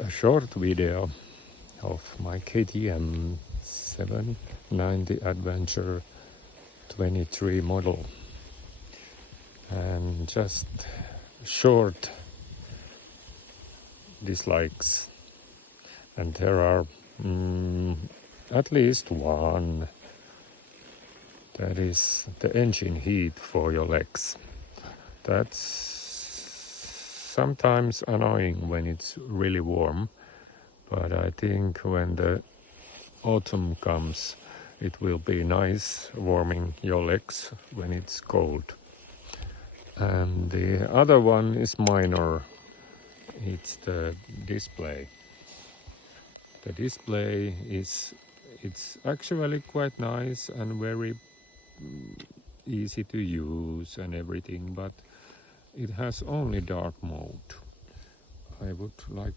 a short video of my KTM 790 Adventure 23 model, and just short dislikes, and there are at least one. That is the engine heat for your legs. That's sometimes annoying when it's really warm, but I think when the autumn comes, it will be nice warming your legs when it's cold. And the other one is minor. It's the display. The display it's actually quite nice and very easy to use and everything, but it has only dark mode. I would like